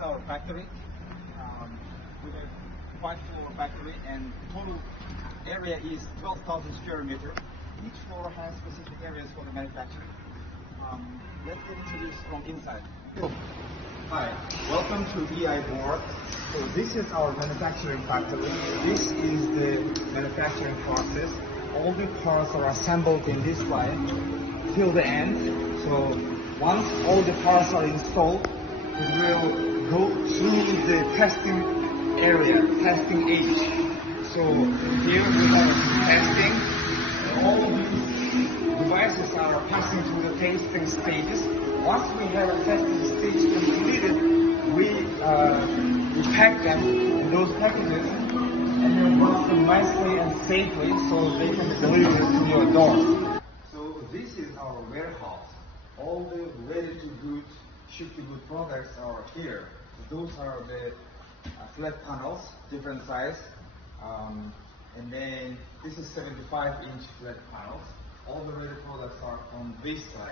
is our factory. With a 5-floor factory, and total area is 12,000 square meters. Each floor has specific areas for the manufacturing. Let's get into this from inside. Hi, welcome to EIBOARD. So this is our manufacturing factory. This is the manufacturing process. All the parts are assembled in this way till the end. So once all the parts are installed, it will go through the testing area, testing age. So here we have testing. All these devices are passing through the testing stages. Once we have a testing stage completed, we pack them in those packages and then box them nicely and safely so they can be delivered to your door. So this is our warehouse. All the ready-to-good, ship-to-good products are here. Those are the flat panels, different size. And then this is 75-inch flat panels. All the ready products are on this side.